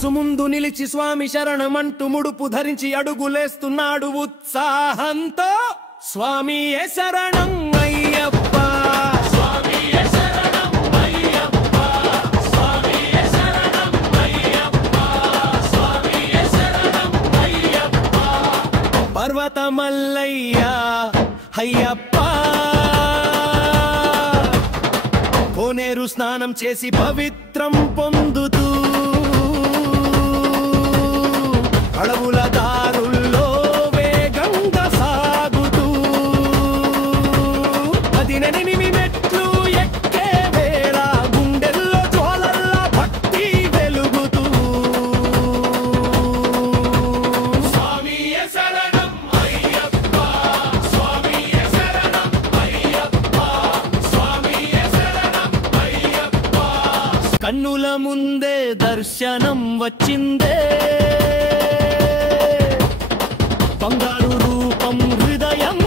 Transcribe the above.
Bus ముందు నిలిచి స్వామి శరణమంటూ ముడుపు ధరించి అడుగులేస్తున్నాడు ఉత్సాహంతో. స్వామియే శరణం అయ్యప్ప, స్వామియే శరణం అయ్యప్ప, స్వామియే శరణం అయ్యప్ప, స్వామియే శరణం అయ్యప్ప. పర్వతమల్లయ్య అయ్యప్ప, కోనేరు స్నానం చేసి పవిత్రం పొందుతూ అడవుల దారుల్లో వేగంగా సాగుతూ 18 మెట్లు ఎక్కే వేళ గుండెల్లో జ్వాలల్లా భక్తి వెలుగుతూ. స్వామియే శరణం అయ్యప్ప, స్వామియే శరణం అయ్యప్ప, స్వామియే శరణం అయ్యప్ప. కన్నుల ముందే దర్శనం వచ్చిందే, బంగారు రూపం హృదయం